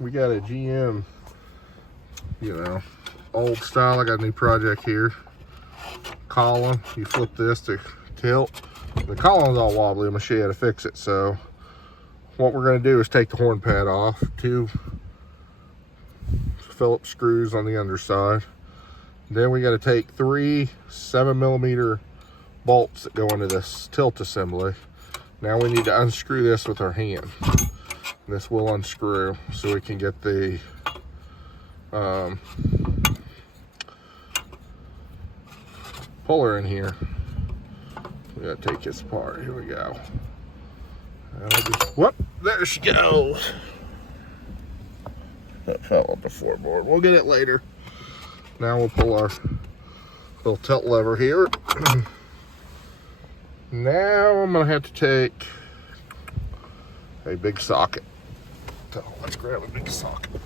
we got a GM, you know, old style. I got a new project here. Column, you flip this to tilt. The column's all wobbly. I'm gonna show you how to fix it. So what we're gonna do is take the horn pad off, 2 Phillips screws on the underside. Then we got to take 3 7mm bolts that go into this tilt assembly. Now we need to unscrew this with our hand. This will unscrew so we can get the puller in here. We got to take this apart. Here we go. Whoop! There she goes. That fell off the floorboard. We'll get it later. Now we'll pull our little tilt lever here. Now I'm gonna have to take a big socket. So let's grab a big socket.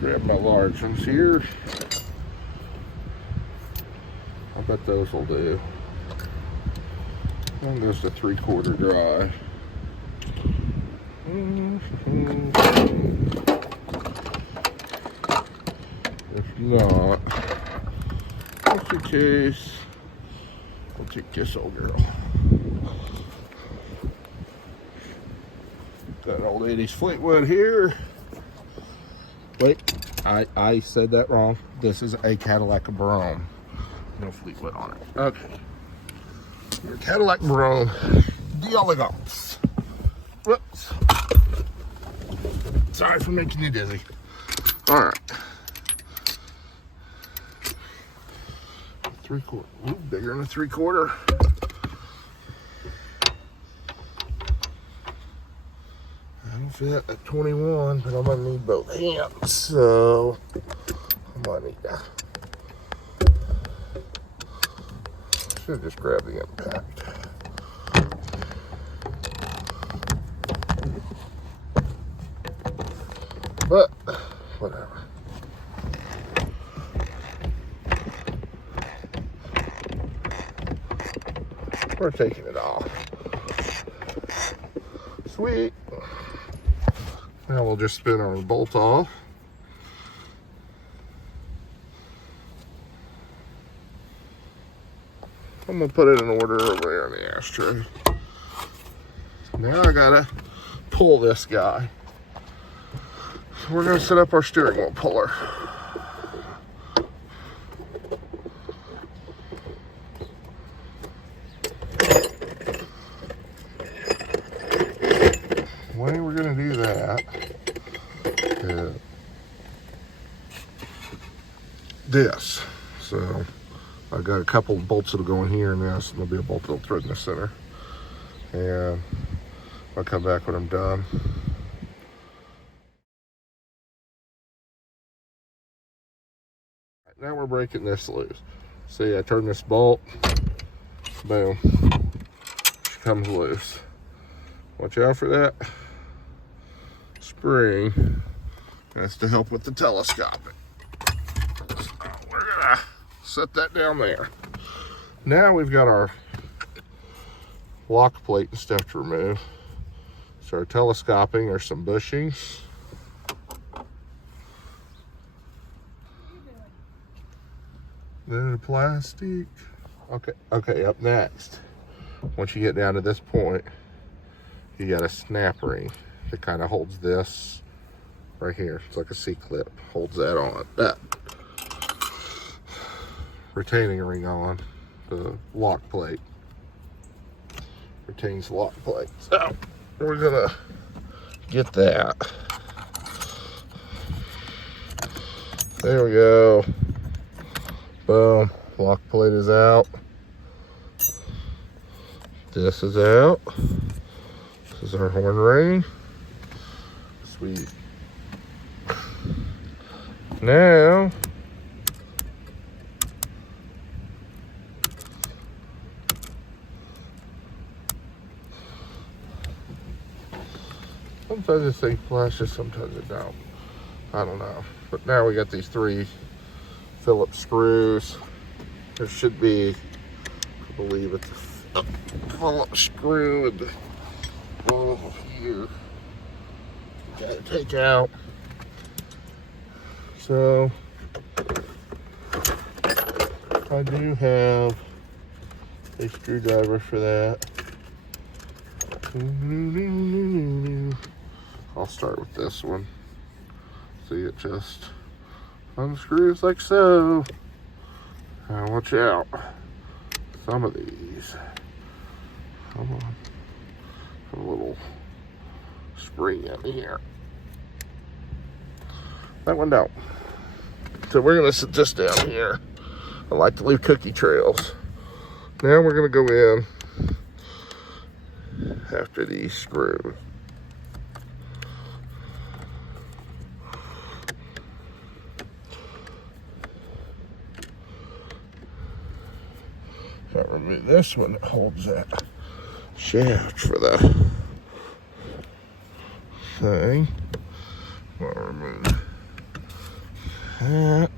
Grab my large ones here. I bet those will do. And there's the 3/4 drive. If not, just in case, I'll take this old girl. Got an old 80s Fleetwood here. Wait, I said that wrong. This is a Cadillac Brougham. No Fleetwood on it. Okay. Your Cadillac Brougham d'elegance. Whoops. Sorry for making you dizzy. All right. 3/4. Ooh, bigger than a 3/4. That'll fit at 21, but I'm gonna need both hands, so I might need that. Should just grab the impact. But whatever. We're taking it off. Sweet. Now we'll just spin our bolt off. I'm gonna put it in order over there in the ashtray. Now I gotta pull this guy. So we're gonna set up our steering wheel puller. The way we're gonna do that is this. So I've got a couple of bolts that'll go in here and this, and there'll be a bolt that'll thread in the center. And I'll come back when I'm done. Now we're breaking this loose. See, I turn this bolt, boom, she comes loose. Watch out for that spring. That's to help with the telescopic. So we're gonna set that down there. Now we've got our lock plate and stuff to remove. So our telescoping, there's some bushings. Then the plastic. Okay, up next. Once you get down to this point, you got a snap ring that kind of holds this right here. It's like a C-clip, holds that on. That retaining ring on the lock plate. Retains the lock plate. So we're gonna get that. There we go. Boom. Lock plate is out. This is out. This is our horn ring. Sweet. Now sometimes this thing flashes, sometimes it don't. I don't know. But now we got these 3 Phillips screws. there should be, I believe it's a pull-up screw in the ball here. Gotta take out. So I do have a screwdriver for that. I'll start with this one. See, it just unscrews like so. Now watch out. Some of these. Come on. A little spring in here. That one don't. So we're gonna sit this down here. I like to leave cookie trails. Now we're gonna go in after these screws. So I'll remove this one that holds that shaft for the thing. I'll remove that.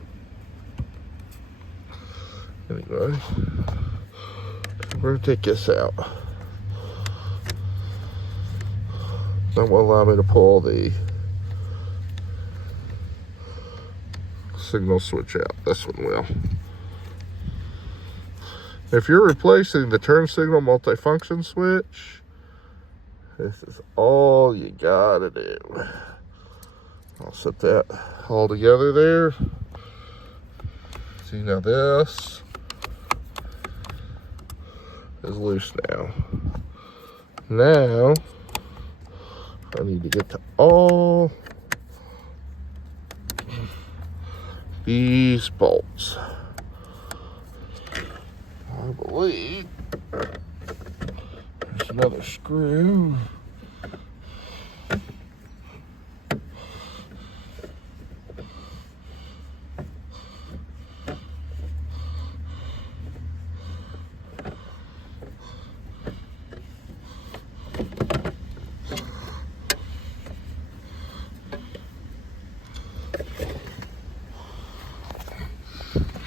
Anyway, we're gonna take this out. That will allow me to pull the signal switch out. This one will. If you're replacing the turn signal multifunction switch, this is all you gotta do. I'll set that all together there. See, now this is loose now. Now, I need to get to all these bolts. I believe there's another screw.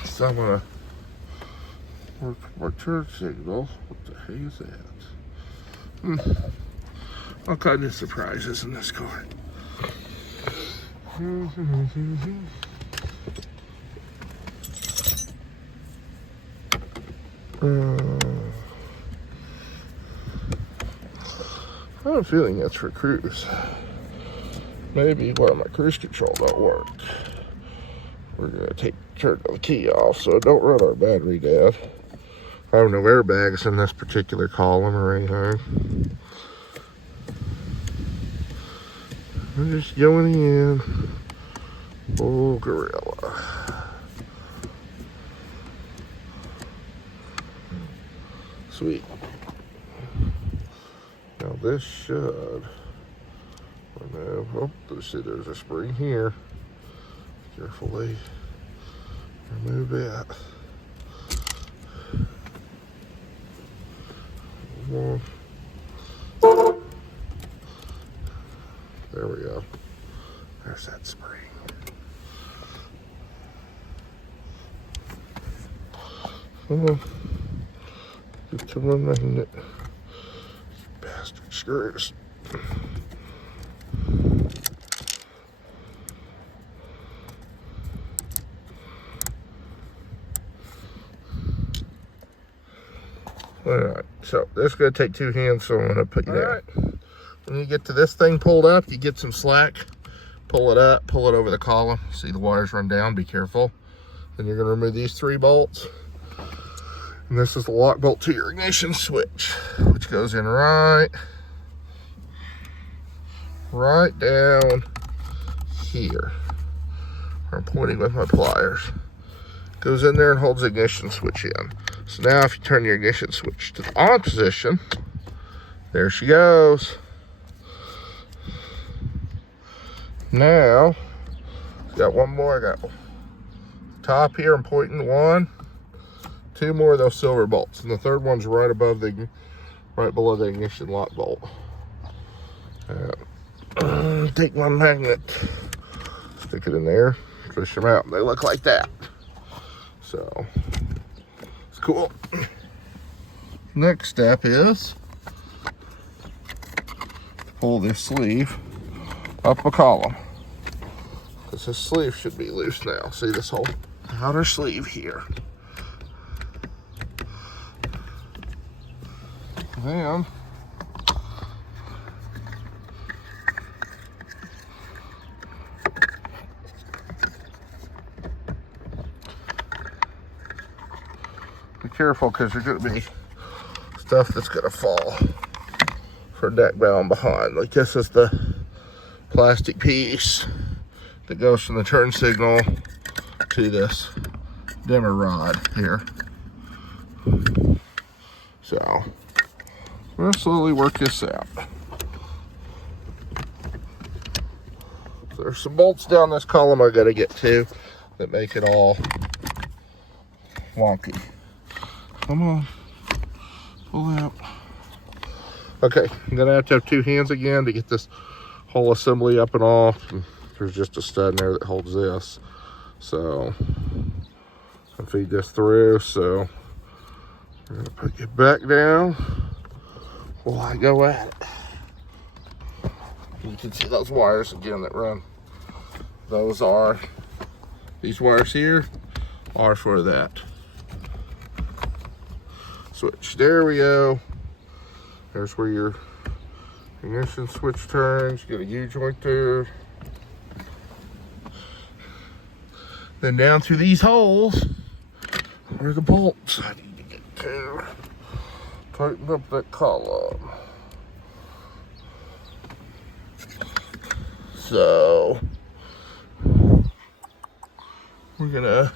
So I'm gonna work my turn signal. What the heck is that? All kinds of surprises in this car. I have a feeling that's for cruise. Maybe where my cruise control don't work. We're gonna turn the key off so it don't run our battery down. I have no airbags in this particular column or anything. I'm just going in. Oh, gorilla. Sweet. Now this should remove. Oh, there's a spring here. Carefully remove that. One. There we go. There's that spring. Get to one magnet. Bastard screws. Alright, so this is going to take two hands, so I'm going to put you down. When you get to this thing pulled up, you get some slack. Pull it up, pull it over the column. See the wires run down, be careful. Then you're going to remove these three bolts. And this is the lock bolt to your ignition switch, which goes in right down here. I'm pointing with my pliers. Goes in there and holds the ignition switch in. So now if you turn your ignition switch to the on position, there she goes. Now, got one more. I got top here, I'm pointing one. Two more of those silver bolts. And the third one's right below the ignition lock bolt. Take my magnet, stick it in there, push them out, and they look like that. So, cool. Next step is to pull this sleeve up a column. Because this sleeve should be loose now. See this whole outer sleeve here. Then be careful, because there's going to be stuff that's going to fall for deck bound behind. Like this is the plastic piece that goes from the turn signal to this dimmer rod here. So we'll slowly work this out. So there's some bolts down this column I gotta get to that make it all wonky. Come on, pull out. Okay, I'm gonna have to have two hands again to get this whole assembly up and off. And there's just a stud in there that holds this. So I'll feed this through. So we're gonna put you back down while I go at it. You can see those wires again that run. Those are, these wires here are for that switch. There we go. There's where your ignition switch turns. You got a U-joint there. Then down through these holes are the bolts I need to get to. Tighten up that column. So we're gonna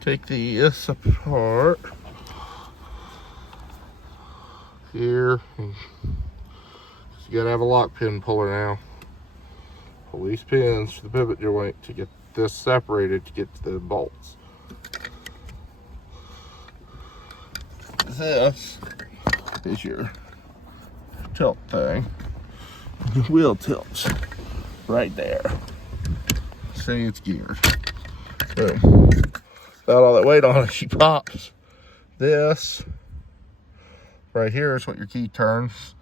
take this apart here. You gotta have a lock pin puller now. Pull these pins to the pivot joint to get this separated to get to the bolts. This is your tilt thing. The wheel tilts right there. See, it's geared. Boom. Without all that weight on it, she pops. This right here is what your key turns,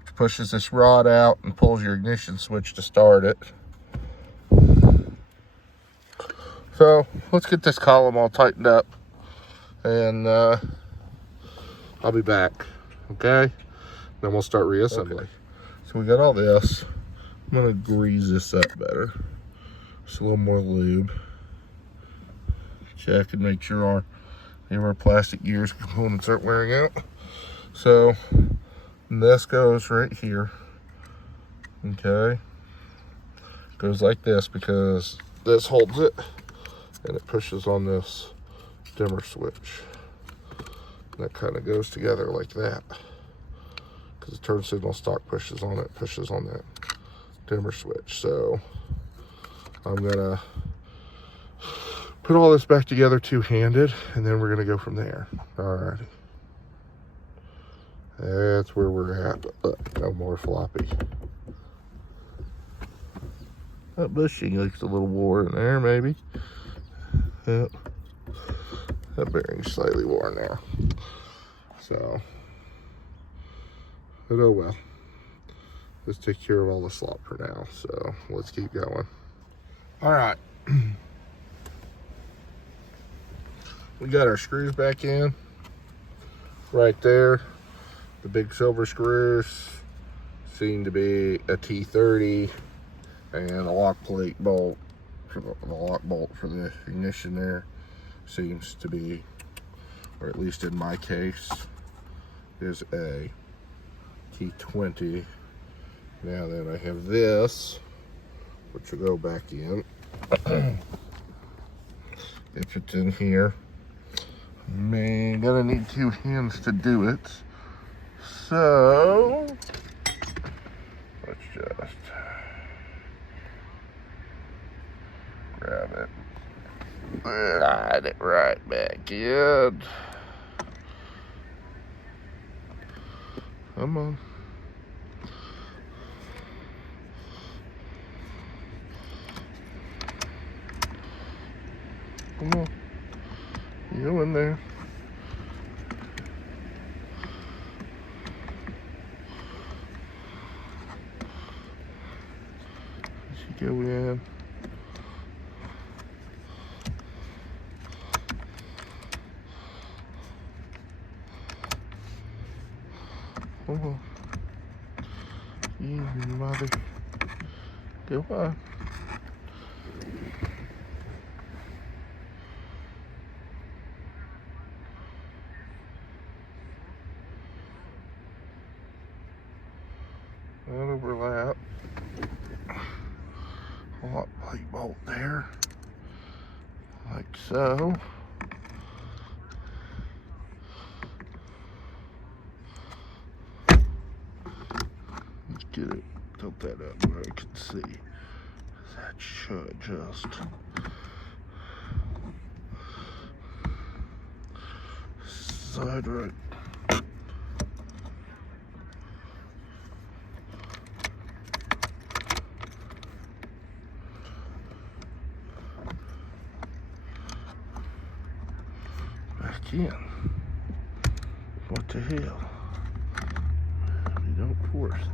which pushes this rod out and pulls your ignition switch to start it. So let's get this column all tightened up, and I'll be back. Okay, then we'll start reassembling. Okay. So we got all this. I'm gonna grease this up better. Just a little more lube. Check and make sure our plastic gears components aren't wearing out. So this goes right here. Okay, goes like this because this holds it, and it pushes on this dimmer switch. And that kind of goes together like that, because the turn signal stock pushes on it, pushes on that dimmer switch. So I'm gonna put all this back together two-handed, and then we're gonna go from there. Alrighty. That's where we're at. Look, no more floppy. That bushing looks a little worn in there, maybe. Yep. That bearing's slightly worn there. So, but oh well. Let's take care of all the slop for now. So let's keep going. All right. We got our screws back in right there. The big silver screws seem to be a T30, and a lock plate bolt for the lock bolt for the ignition there seems to be, or at least in my case, is a T20. Now then, I have this, which will go back in. If it's in here, gonna need two hands to do it. So let's just grab it, slide it right back in. Come on. Come on. Go in there. As you go in. Oh, you mother. Go on. That overlap. Hot plate bolt there. Like so. Let's get it, tilt that up where I can see. That should just side right. Back in. What the hell? We don't force it.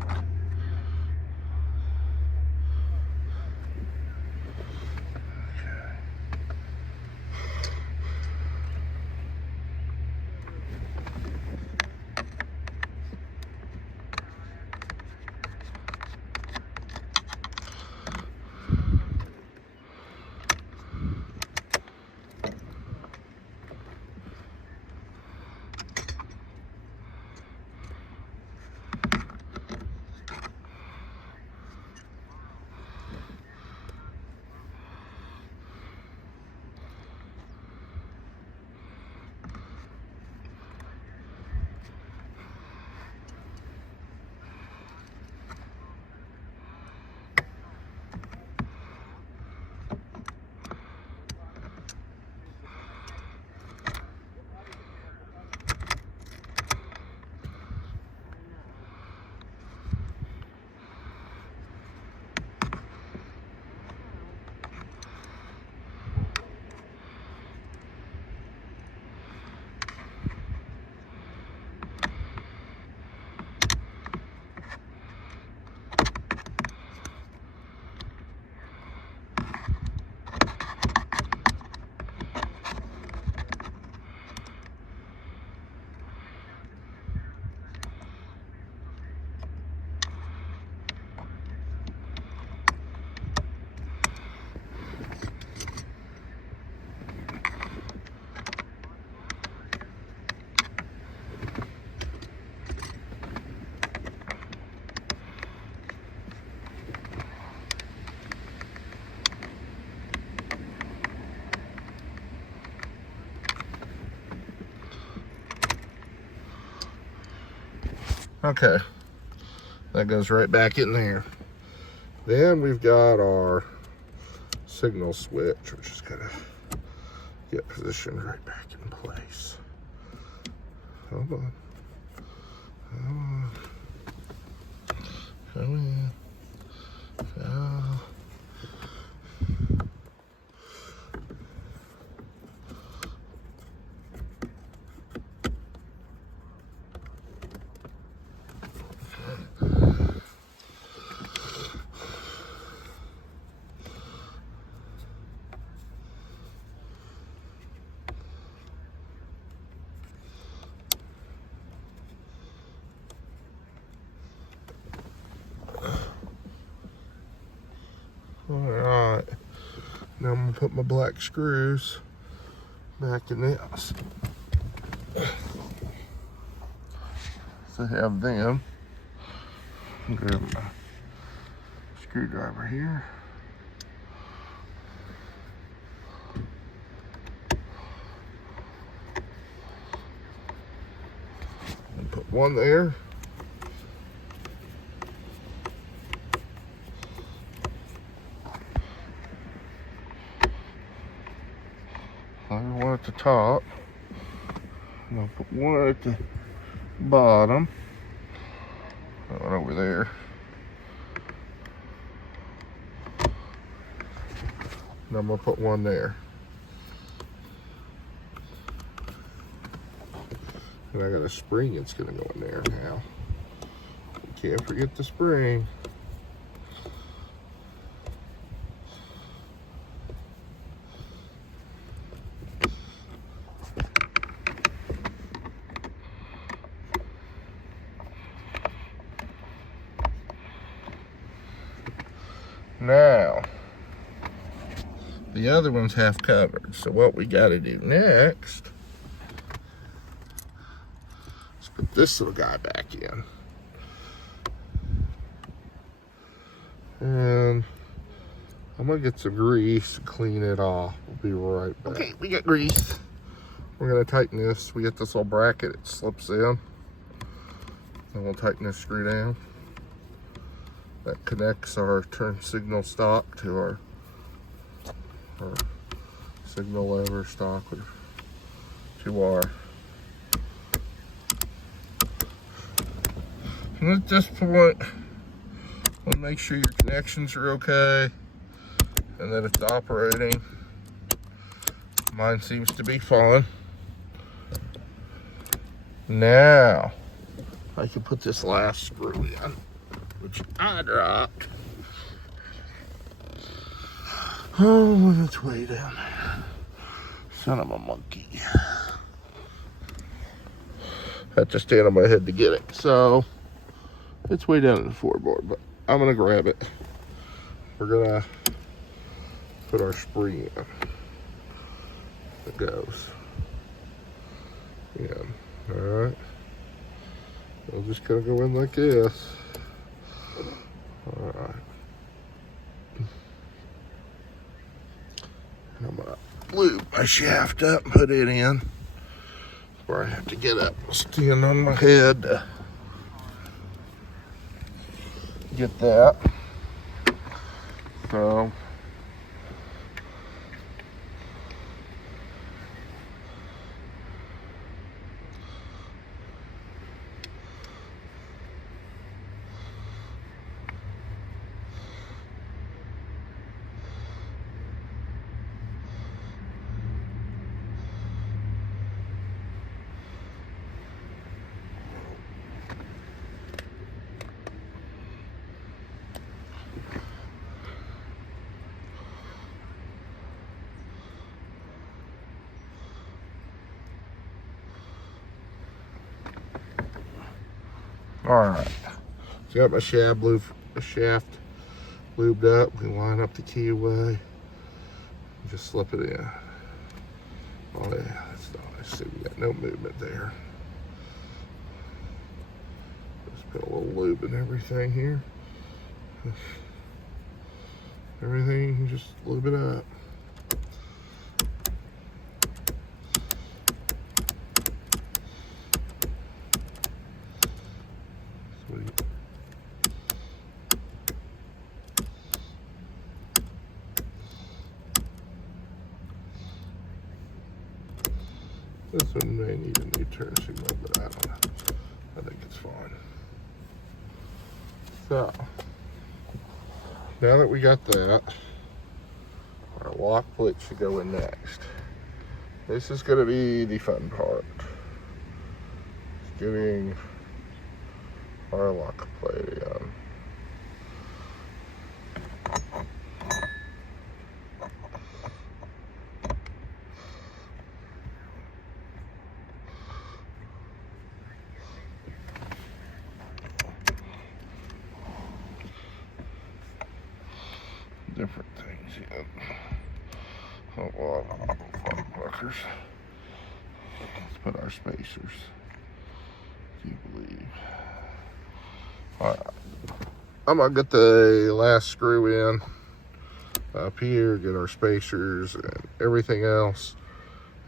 Okay, that goes right back in there. Then we've got our signal switch, which is gonna get positioned right back in place. Hold on. Hold on. Come in. Oh. Alright, now I'm gonna put my black screws back in this. So I have them. Grab my screwdriver here. And put one there. One at the top, and I'll put one at the bottom, one over there, and I'm gonna put one there. And I got a spring that's gonna go in there now. Can't forget the spring. Now, the other one's half covered. So what we gotta do next is put this little guy back in. And I'm gonna get some grease, clean it off. We'll be right back. Okay, we got grease. We're gonna tighten this. We get this little bracket, it slips in. And we'll tighten this screw down. That connects our turn signal stock to our signal lever stock to our. And at this point, we'll make sure your connections are okay and that it's operating. Mine seems to be fine. Now, I can put this last screw in, which I dropped. Oh, and it's way down there. Son of a monkey. Had to stand on my head to get it. So, it's way down in the floorboard, but I'm gonna grab it. We're gonna put our spring in. It goes in. Alright. We're just gonna go in like this. Alright. I'm gonna lube my shaft up and put it in. Where I have to get up, stand on my head to get that. So alright, so got my shaft lubed up. We line up the key away. Just slip it in. Oh yeah, that's nice. See, we got no movement there. Just put a little lube in everything here. Everything, just lube it up. This one may need a new turn signal, but I don't know. I think it's fine. So, now that we got that, our lock plate should go in next. This is going to be the fun part. It's getting our lock plate in. Different things yet. A lot of fuckers. Let's put our spacers. Do you believe? Alright. I'm gonna get the last screw in up here, get our spacers and everything else.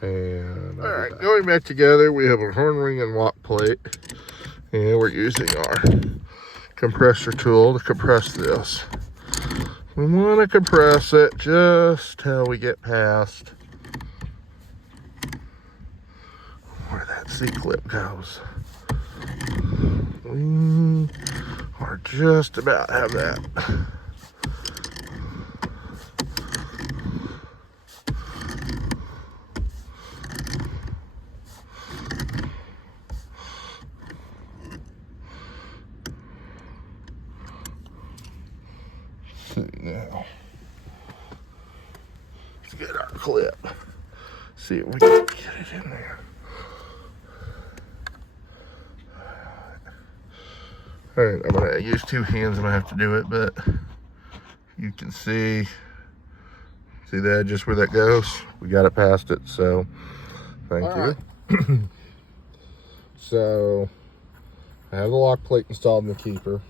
And alright, going back together, we have a horn ring and lock plate. And we're using our compressor tool to compress this. We want to compress it just till we get past where that C-clip goes. We are just about have that. Now, let's get our clip. See if we can get it in there. All right, I'm gonna use two hands. I'm gonna have to do it, but you can see that just where that goes. We got it past it, so thank you. Right. So I have the lock plate installed in the keeper.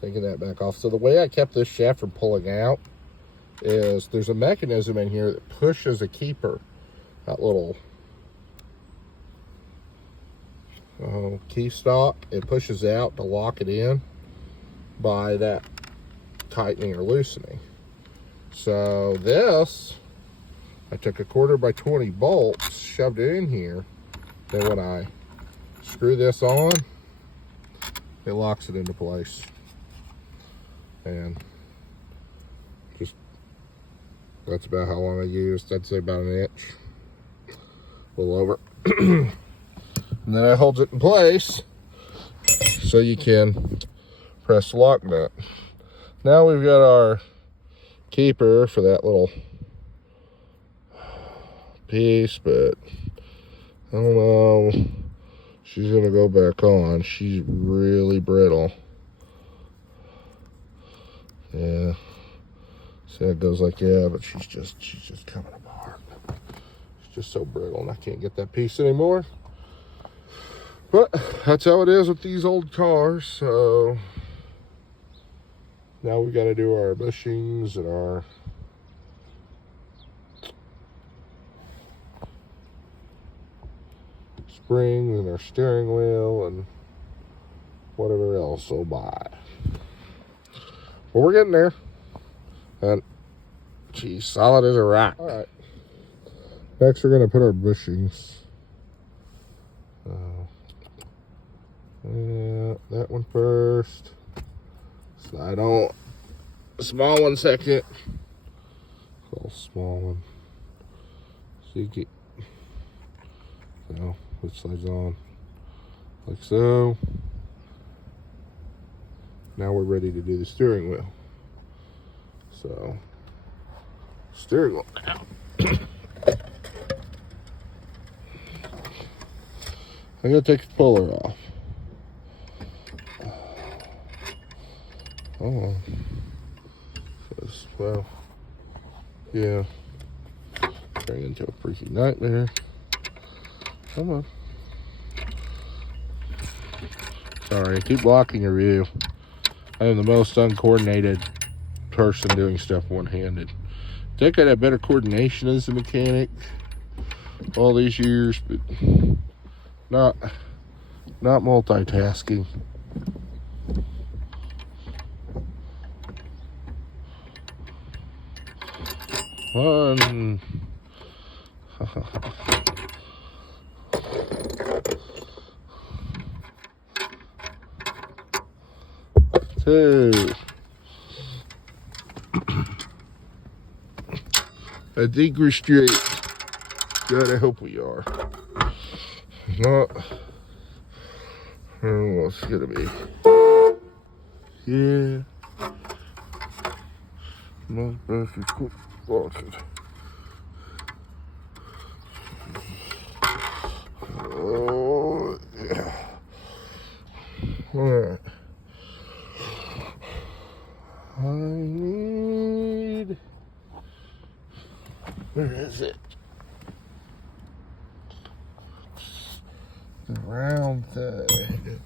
Taking that back off. So the way I kept this shaft from pulling out is there's a mechanism in here that pushes a keeper, that little key stock. It pushes out to lock it in by that tightening or loosening. So this, I took a 1/4 by 20 bolts, shoved it in here. Then when I screw this on, it locks it into place. And just, that's about how long I used. I'd say about an inch, a little over. And then it holds it in place so you can press the lock nut. Now we've got our keeper for that little piece, but I don't know. She's gonna go back on. She's really brittle. Yeah. See, it goes like, yeah, but she's just coming apart. It's just so brittle, and I can't get that piece anymore. But that's how it is with these old cars. So now we got to do our bushings and our springs and our steering wheel and whatever else will buy. Well, we're getting there. And geez, solid as a rock. All right. Next, we're gonna put our bushings. Yeah, that one first. Slide on. Small one second. Little small one. So you get. So it slides on like so. Now we're ready to do the steering wheel. So, steering wheel now. I gotta take the puller off. Oh, well, yeah, turning into a freaking nightmare. Come on. Sorry, I keep blocking your view. I am the most uncoordinated person doing stuff one-handed. I think I'd have better coordination as a mechanic all these years, but not multitasking. One. Two. I think we're straight. God, I hope we are. Not. What's it gonna be? Yeah. Most bastard quick watches. Oh, yeah. Alright. I need. Where is it? The round thing.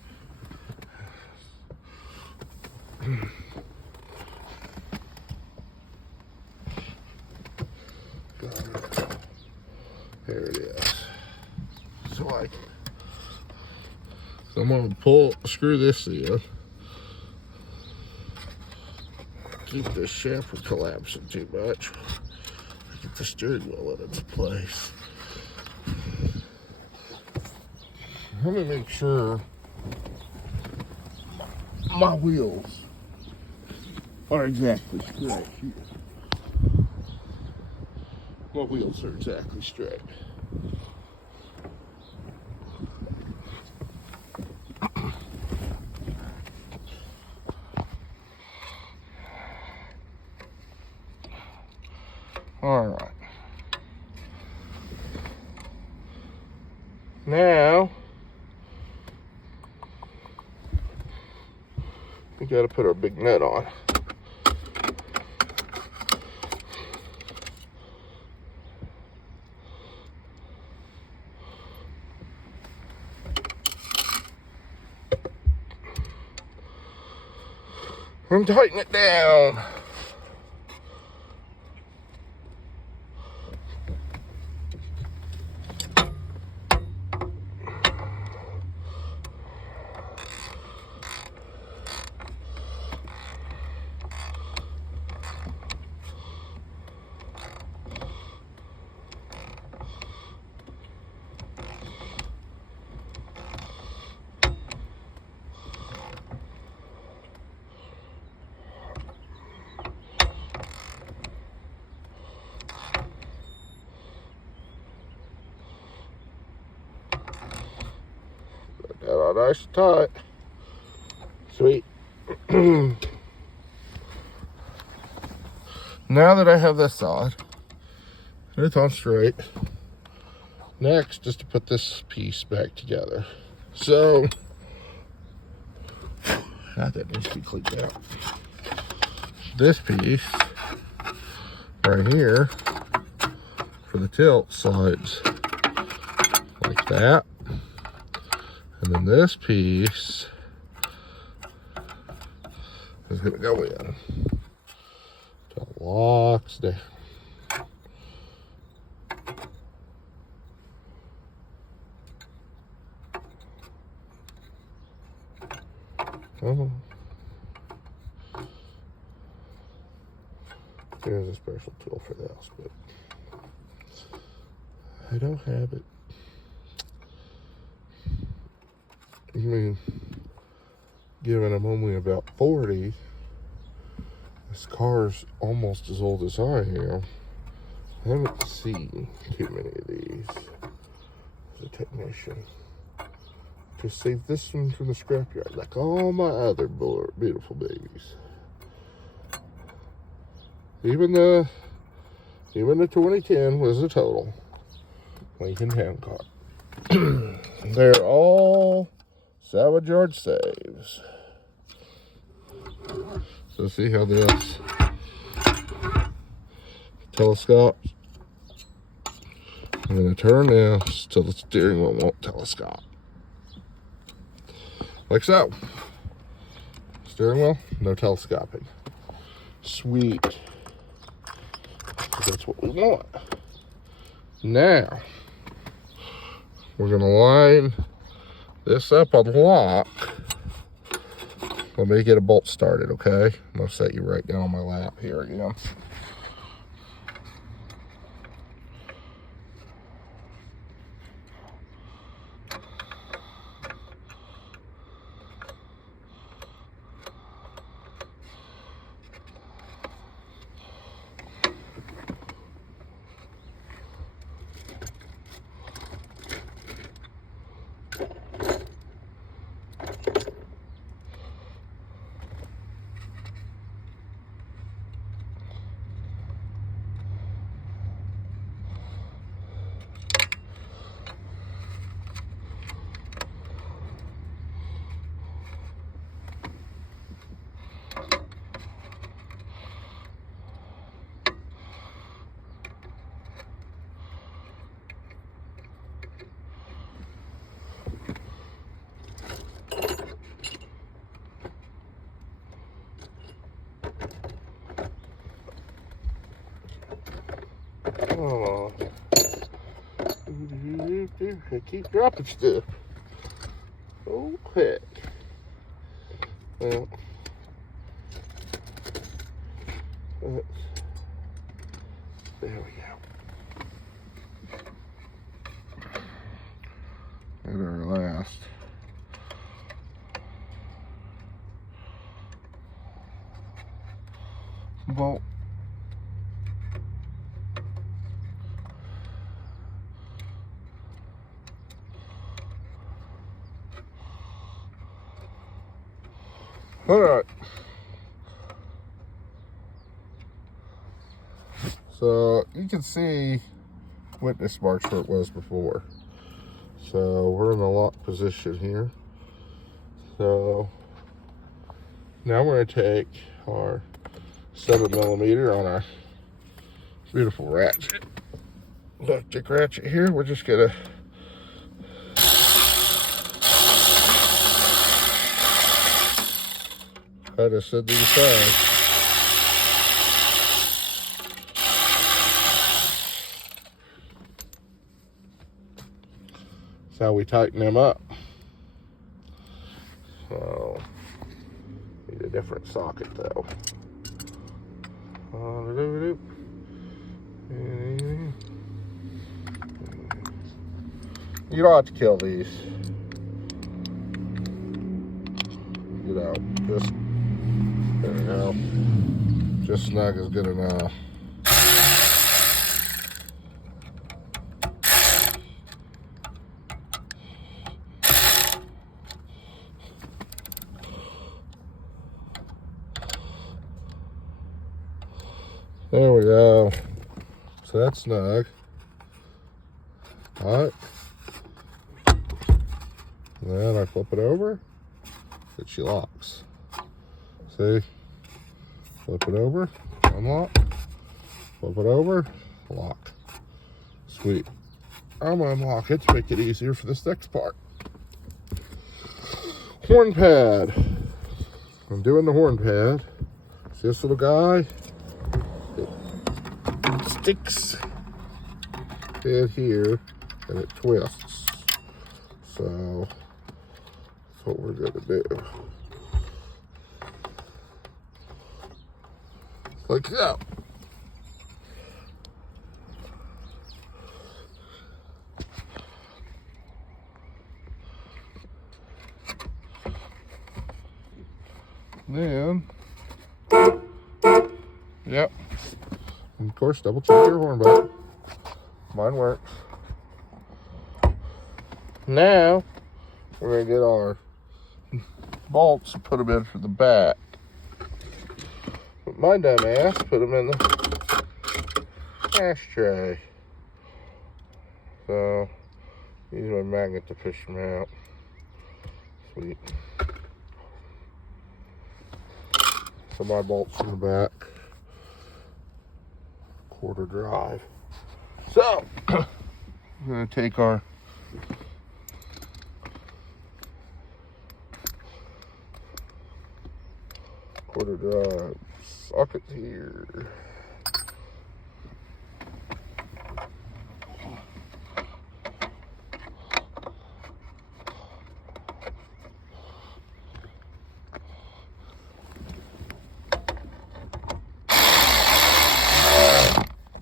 There it is. So I'm gonna screw this in. Keep this shaft from collapsing too much. Get the steering wheel in its place. Let me make sure my wheels are exactly straight here. My wheels are exactly straight. All right. Now, we got to put our big nut on. And tighten it down. That all nice and tight. Sweet. Now that I have this side, it's on straight. Next is to put this piece back together. So, God, that needs to be cleaned out. This piece right here for the tilt slides like that. And then this piece is going to go in. It locks down. Oh. There's a special tool for this, but I don't have it. I mean, given I'm only about 40, this car's almost as old as I am. I haven't seen too many of these as a technician. To save this one from the scrapyard, like all my other beautiful babies. Even the 2010 was a total Lincoln Town car. They're all salvage yard saves. So see how this telescopes. I'm going to turn this till the steering wheel won't telescope. Like so. Steering wheel, no telescoping. Sweet. That's what we want. Now, we're going to line this up on the lock. Let me get a bolt started, okay? I'm going to set you right down on my lap here again. Oh, I keep dropping stuff. Oh, heck. Well, there we go. At our last. Bolt. All right. So you can see witness marks where it was before. So we're in the lock position here. So now we're going to take our 7mm on our beautiful ratchet, electric ratchet here. We're just going to cut this into the side. That's how we tighten them up. So, need a different socket though. You don't have to kill these. You know, just, there we go. Just snug is good enough. There we go. So that's snug. Alright. Then I flip it over. That she locks. See? Flip it over. Unlock. Flip it over. Lock. Sweet. I'm gonna unlock it to make it easier for this next part. Horn pad. I'm doing the horn pad. It's this little guy. It sticks in here and it twists. So that's what we're gonna do. Like that. Then, yep. And of course, double check your horn button. Mine works. Now, we're going to get our bolts and put them in for the back. But my dumb ass put them in the ashtray. So, use my magnet to push them out. Sweet. So my bolts in the back. Quarter drive. So, I'm going to take our quarter drive socket here.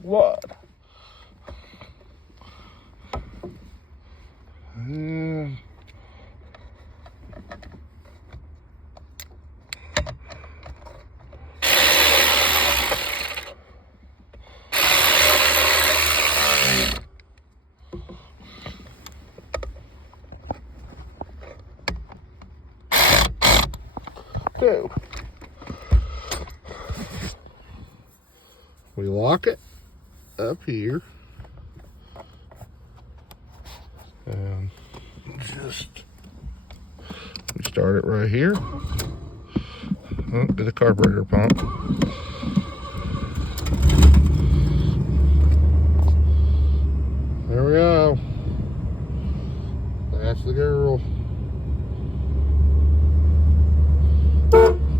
What? So, we lock it up here and just we start it right here. Oh, do the carburetor pump. There we go. That's the girl.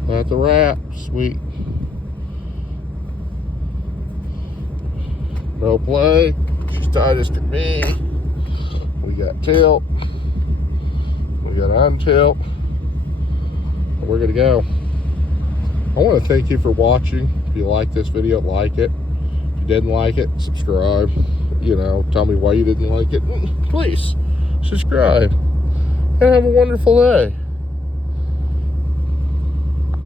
That's a wrap. Sweet. No play. She's tight as can be. We got tilt. We got untilt. And we're gonna go. I want to thank you for watching. If you like this video, like it. If you didn't like it, subscribe. You know, tell me why you didn't like it. Please subscribe. And have a wonderful day.